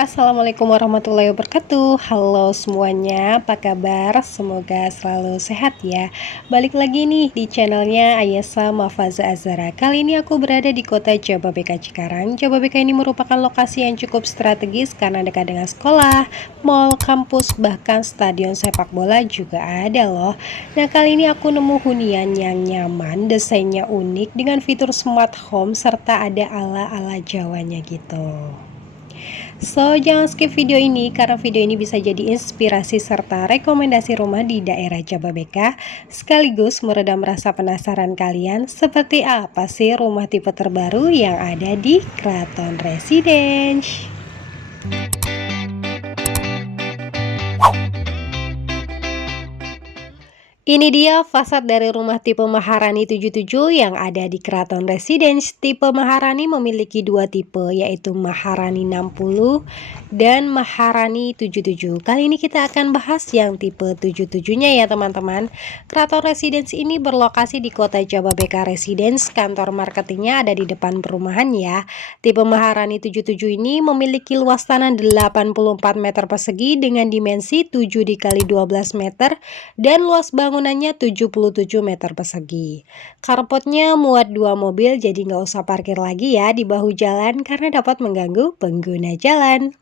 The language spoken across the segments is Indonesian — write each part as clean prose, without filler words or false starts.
Assalamualaikum warahmatullahi wabarakatuh. Halo semuanya, apa kabar? Semoga selalu sehat ya. Balik lagi nih di channelnya Ayesa Mafaza Azara. Kali ini aku berada di kota Jababeka Cikarang. Jababeka ini merupakan lokasi yang cukup strategis karena dekat dengan sekolah, mall, kampus, bahkan stadion sepak bola juga ada loh. Nah, kali ini aku nemu hunian yang nyaman, desainnya unik dengan fitur smart home serta ada ala-ala Jawanya gitu. So, jangan skip video ini karena video ini bisa jadi inspirasi serta rekomendasi rumah di daerah Jababeka, sekaligus meredam rasa penasaran kalian seperti apa sih rumah tipe terbaru yang ada di Kraton Residence. Ini dia fasad dari rumah tipe Maharani 77 yang ada di Kraton Residence. Tipe Maharani memiliki dua tipe, yaitu Maharani 60 dan Maharani 77. Kali ini kita akan bahas yang tipe 77-nya ya teman-teman. Kraton Residence ini berlokasi di kota Jababeka Residence. Kantor marketingnya ada di depan perumahan ya. Tipe Maharani 77 ini memiliki luas tanah 84 meter persegi dengan dimensi 7 dikali 12 meter dan luas bangunannya 77 meter persegi. Carportnya muat 2 mobil, jadi nggak usah parkir lagi ya di bahu jalan karena dapat mengganggu pengguna jalan.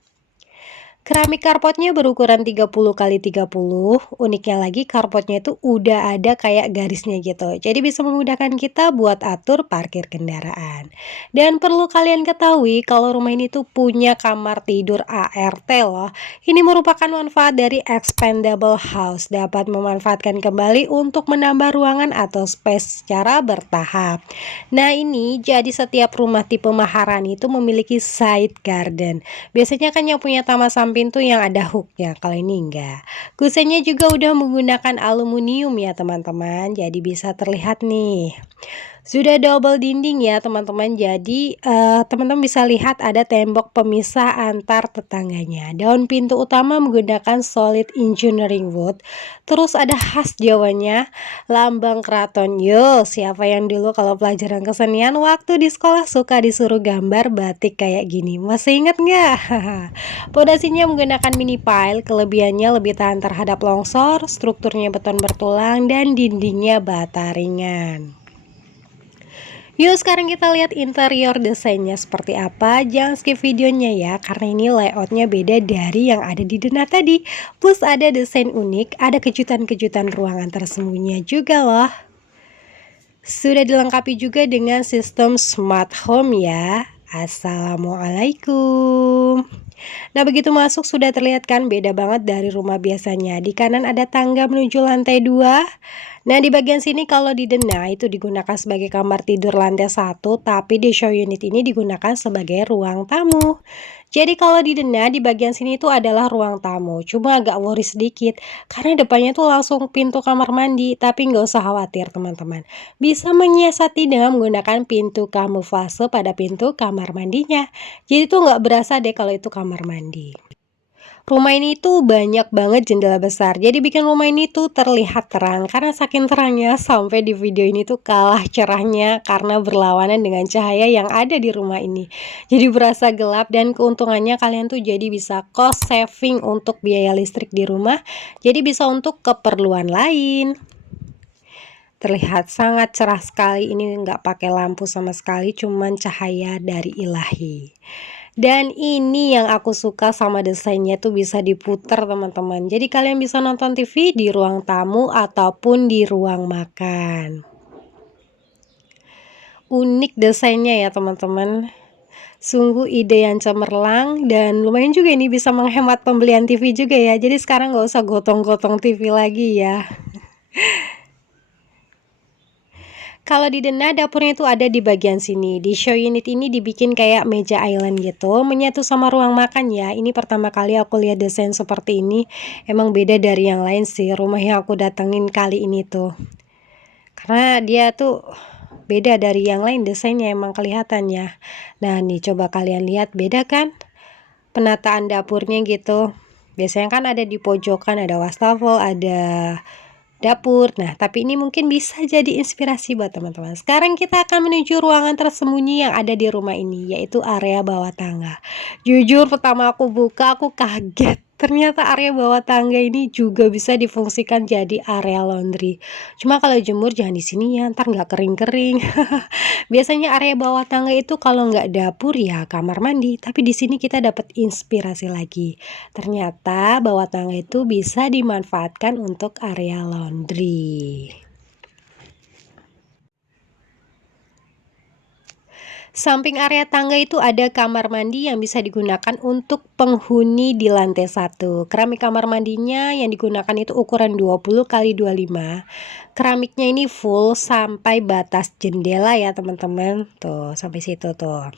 Keramik carportnya berukuran 30 kali 30. Uniknya lagi carportnya itu udah ada kayak garisnya gitu. Jadi bisa memudahkan kita buat atur parkir kendaraan. Dan perlu kalian ketahui kalau rumah ini tuh punya kamar tidur ART loh. Ini merupakan manfaat dari expandable house. Dapat memanfaatkan kembali untuk menambah ruangan atau space secara bertahap. Nah, ini jadi setiap rumah tipe Maharani itu memiliki side garden. Biasanya kan yang punya taman samping tuh yang ada hooknya, kalau ini enggak. Kusennya juga udah menggunakan aluminium ya teman-teman, jadi bisa terlihat nih. Sudah double dinding ya teman-teman, jadi teman-teman bisa lihat ada tembok pemisah antar tetangganya. Daun pintu utama menggunakan solid engineering wood. Terus ada khas Jawanya, lambang keraton. Yo, siapa yang dulu kalau pelajaran kesenian waktu di sekolah suka disuruh gambar batik kayak gini? Masih ingat nggak? Pondasinya menggunakan mini pile, kelebihannya lebih tahan terhadap longsor, strukturnya beton bertulang, dan dindingnya bata ringan. Yuk sekarang kita lihat interior desainnya seperti apa. Jangan skip videonya ya, karena ini layoutnya beda dari yang ada di Dena tadi. Plus ada desain unik, ada kejutan-kejutan ruangan tersembunyi juga loh. Sudah dilengkapi juga dengan sistem smart home ya. Assalamualaikum. Nah, begitu masuk sudah terlihat kan beda banget dari rumah biasanya. Di kanan ada tangga menuju lantai 2. Nah, di bagian sini kalau di Dena itu digunakan sebagai kamar tidur lantai 1, tapi di show unit ini digunakan sebagai ruang tamu. Jadi kalau di Dena di bagian sini itu adalah ruang tamu. Cuma agak worry sedikit karena depannya tuh langsung pintu kamar mandi, tapi nggak usah khawatir teman-teman. Bisa menyiasati dengan menggunakan pintu kamuflase pada pintu kamar mandinya. Jadi tuh nggak berasa deh kalau itu kamar mandi. Rumah ini tuh banyak banget jendela besar, jadi bikin rumah ini tuh terlihat terang. Karena saking terangnya sampai di video ini tuh kalah cerahnya karena berlawanan dengan cahaya yang ada di rumah ini. Jadi berasa gelap dan keuntungannya kalian tuh jadi bisa cost saving untuk biaya listrik di rumah. Jadi bisa untuk keperluan lain. Terlihat sangat cerah sekali, ini nggak pakai lampu sama sekali, cuman cahaya dari ilahi. Dan ini yang aku suka sama desainnya tuh bisa diputar teman-teman. Jadi kalian bisa nonton TV di ruang tamu ataupun di ruang makan. Unik desainnya ya teman-teman. Sungguh ide yang cemerlang dan lumayan juga ini bisa menghemat pembelian TV juga ya. Jadi sekarang nggak usah gotong-gotong TV lagi ya. Kalau di Dena dapurnya itu ada di bagian sini. Di show unit ini dibikin kayak meja island gitu, menyatu sama ruang makan ya. Ini pertama kali aku lihat desain seperti ini. Emang beda dari yang lain sih, rumah yang aku datengin kali ini tuh. Karena dia tuh beda dari yang lain desainnya emang kelihatan ya. Nah nih coba kalian lihat beda kan? Penataan dapurnya gitu. Biasanya kan ada di pojokan, ada wastafel, ada dapur. Nah, tapi ini mungkin bisa jadi inspirasi buat teman-teman. Sekarang kita akan menuju ruangan tersembunyi yang ada di rumah ini, yaitu area bawah tangga. Jujur pertama aku buka, aku kaget. Ternyata area bawah tangga ini juga bisa difungsikan jadi area laundry. Cuma kalau jemur jangan di sini ya, ntar nggak kering-kering. Biasanya area bawah tangga itu kalau nggak dapur ya kamar mandi, tapi di sini kita dapat inspirasi lagi. Ternyata bawah tangga itu bisa dimanfaatkan untuk area laundry. Samping area tangga itu ada kamar mandi yang bisa digunakan untuk penghuni di lantai 1. Keramik kamar mandinya yang digunakan itu ukuran 20 kali 25. Keramiknya ini full sampai batas jendela ya teman-teman. Tuh, sampai situ tuh.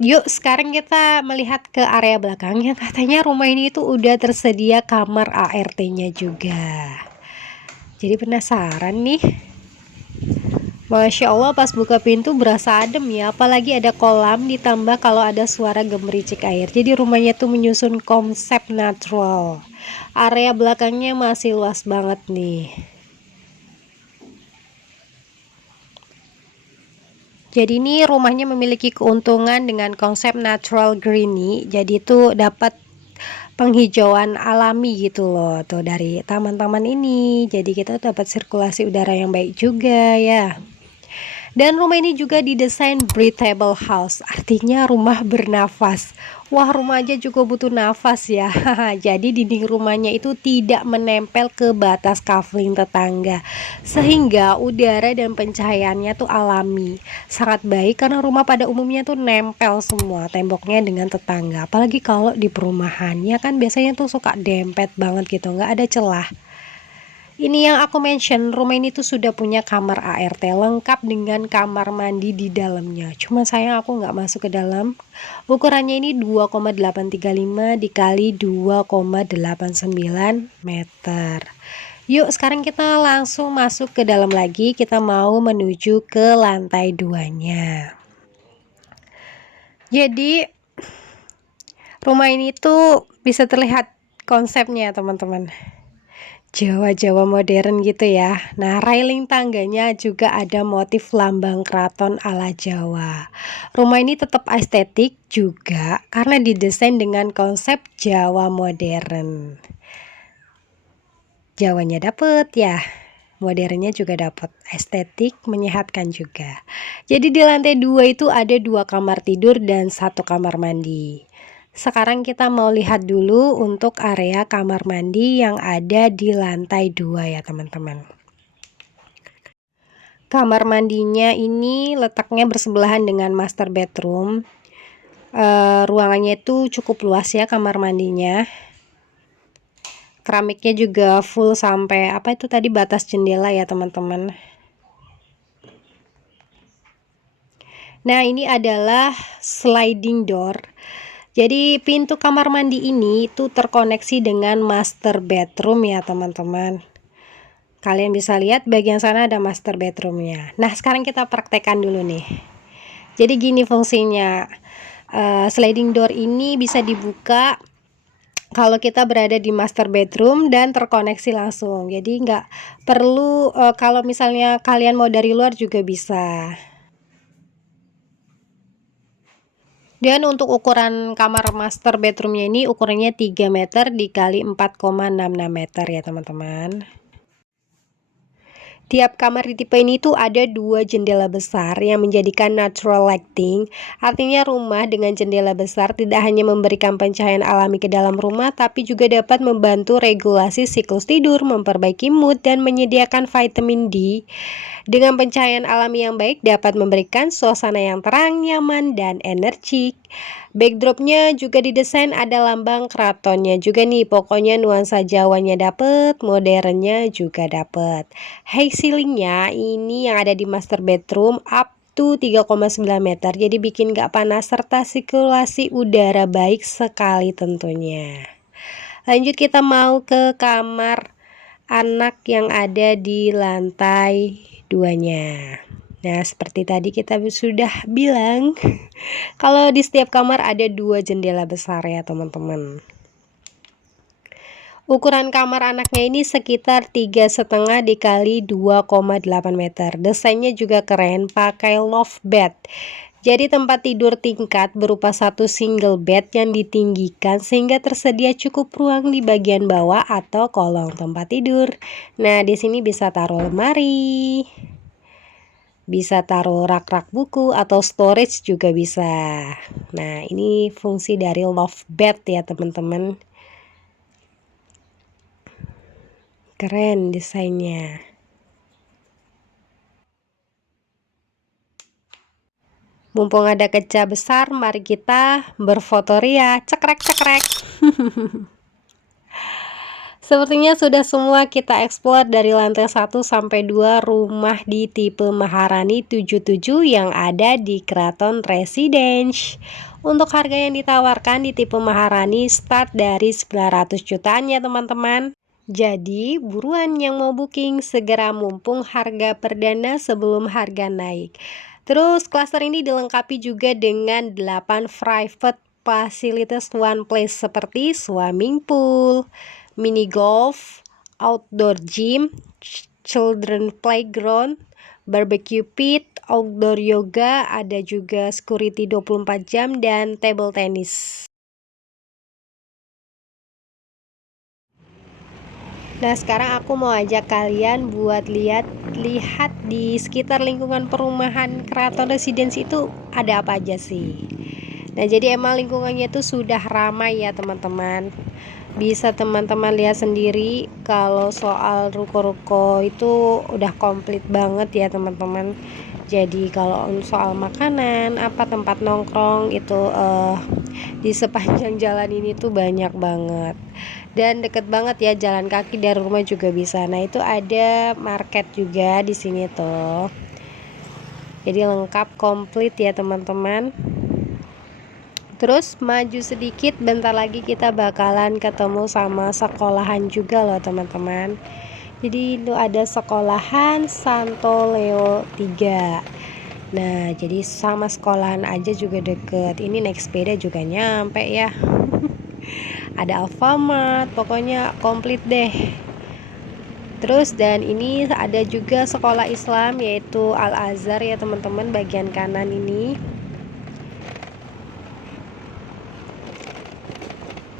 Yuk sekarang kita melihat ke area belakangnya. Katanya rumah ini itu udah tersedia kamar ART-nya juga. Jadi penasaran nih. Masya Allah pas buka pintu berasa adem ya. Apalagi ada kolam ditambah kalau ada suara gemericik air. Jadi rumahnya tuh menyusun konsep natural. Area belakangnya masih luas banget nih. Jadi ini rumahnya memiliki keuntungan dengan konsep natural greeny. Jadi itu dapat penghijauan alami gitu loh tuh dari taman-taman ini. Jadi kita dapat sirkulasi udara yang baik juga ya. Dan rumah ini juga didesain breathable house, artinya rumah bernafas. Wah, rumah aja juga butuh nafas ya. Jadi dinding rumahnya itu tidak menempel ke batas kafling tetangga, sehingga udara dan pencahayaannya tuh alami. Sangat baik karena rumah pada umumnya tuh nempel semua temboknya dengan tetangga. Apalagi kalau di perumahan ya kan biasanya tuh suka dempet banget gitu, nggak ada celah. Ini yang aku mention, rumah ini tuh sudah punya kamar ART lengkap dengan kamar mandi di dalamnya. Cuma sayang aku nggak masuk ke dalam. Ukurannya ini 2,835 dikali 2,89 meter. Yuk sekarang kita langsung masuk ke dalam lagi. Kita mau menuju ke lantai 2-nya. Jadi rumah ini tuh bisa terlihat konsepnya teman-teman. Jawa-Jawa modern gitu ya. Nah, railing tangganya juga ada motif lambang keraton ala Jawa. Rumah ini tetap estetik juga karena didesain dengan konsep Jawa modern. Jawanya dapet ya, modernnya juga dapat, estetik menyehatkan juga. Jadi di lantai 2 itu ada 2 kamar tidur dan 1 kamar mandi. Sekarang kita mau lihat dulu untuk area kamar mandi yang ada di lantai 2 ya teman-teman. Kamar mandinya ini letaknya bersebelahan dengan master bedroom. Ruangannya itu cukup luas ya kamar mandinya. Keramiknya juga full sampai apa itu tadi batas jendela ya teman-teman. Nah, ini adalah sliding door. Jadi pintu kamar mandi ini itu terkoneksi dengan master bedroom ya teman-teman. Kalian bisa lihat bagian sana ada master bedroomnya. Nah sekarang kita praktekkan dulu nih. Jadi gini fungsinya, sliding door ini bisa dibuka kalau kita berada di master bedroom dan terkoneksi langsung. Jadi nggak perlu kalau misalnya kalian mau dari luar juga bisa. Dan untuk ukuran kamar master bedroomnya ini ukurannya 3 meter dikali 4,66 meter ya teman-teman. Tiap kamar di tipe ini tuh ada 2 jendela besar yang menjadikan natural lighting. Artinya rumah dengan jendela besar tidak hanya memberikan pencahayaan alami ke dalam rumah, tapi juga dapat membantu regulasi siklus tidur, memperbaiki mood, dan menyediakan vitamin D. Dengan pencahayaan alami yang baik dapat memberikan suasana yang terang, nyaman, dan energik. Backdropnya juga didesain ada lambang keratonnya juga nih. Pokoknya nuansa Jawanya dapet, modernnya juga dapet. High ceilingnya ini yang ada di master bedroom up to 3,9 meter. Jadi bikin gak panas serta sirkulasi udara baik sekali tentunya. Lanjut kita mau ke kamar anak yang ada di lantai 2-nya. Nah, seperti tadi kita sudah bilang, kalau di setiap kamar ada 2 jendela besar ya teman-teman. Ukuran kamar anaknya ini sekitar 3,5 dikali 2,8 meter. Desainnya juga keren, pakai loft bed. Jadi tempat tidur tingkat berupa satu single bed yang ditinggikan sehingga tersedia cukup ruang di bagian bawah atau kolong tempat tidur. Nah, di sini bisa taruh lemari, bisa taruh rak-rak buku atau storage juga bisa. Nah, ini fungsi dari loft bed ya teman-teman. Keren desainnya. Mumpung ada kaca besar, mari kita berfoto ria. Cekrek-cekrek. Sepertinya sudah semua kita eksplor dari lantai 1 sampai 2 rumah di tipe Maharani 77 yang ada di Kraton Residence. Untuk harga yang ditawarkan di tipe Maharani start dari 900 jutaan ya teman-teman. Jadi buruan yang mau booking segera mumpung harga perdana sebelum harga naik. Terus klaster ini dilengkapi juga dengan 8 private fasilitas one place seperti swimming pool, mini golf, outdoor gym, children playground, barbecue pit, outdoor yoga, ada juga security 24 jam dan table tennis. Nah, sekarang aku mau ajak kalian buat lihat di sekitar lingkungan perumahan Kraton Residence itu ada apa aja sih. Nah, jadi emang lingkungannya itu sudah ramai ya teman-teman. Bisa teman-teman lihat sendiri kalau soal ruko-ruko itu udah komplit banget ya teman-teman. Jadi kalau soal makanan, apa tempat nongkrong itu di sepanjang jalan ini tuh banyak banget. Dan deket banget ya, jalan kaki dari rumah juga bisa. Nah, itu ada market juga di sini tuh. Jadi lengkap komplit ya teman-teman. Terus maju sedikit, bentar lagi kita bakalan ketemu sama sekolahan juga loh teman-teman. Jadi itu ada sekolahan Santo Leo 3. Nah, jadi sama sekolahan aja juga deket. Ini naik sepeda juga nyampe ya. Ada Alfamart, pokoknya komplit deh. Terus dan ini ada juga sekolah Islam yaitu Al Azhar ya teman-teman, bagian kanan ini.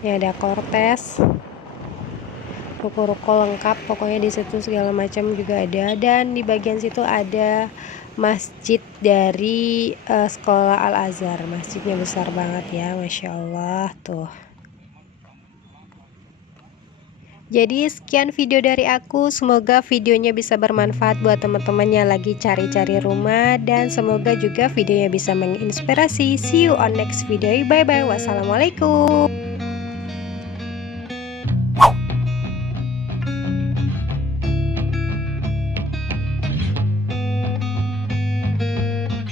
Ya ada Cortez, ruko-ruko lengkap pokoknya di situ segala macam juga ada. Dan di bagian situ ada masjid dari sekolah Al Azhar. Masjidnya besar banget ya, Masya Allah tuh. Jadi sekian video dari aku, semoga videonya bisa bermanfaat buat teman-teman yang lagi cari-cari rumah, dan semoga juga videonya bisa menginspirasi. See you on next video, bye bye, wassalamualaikum.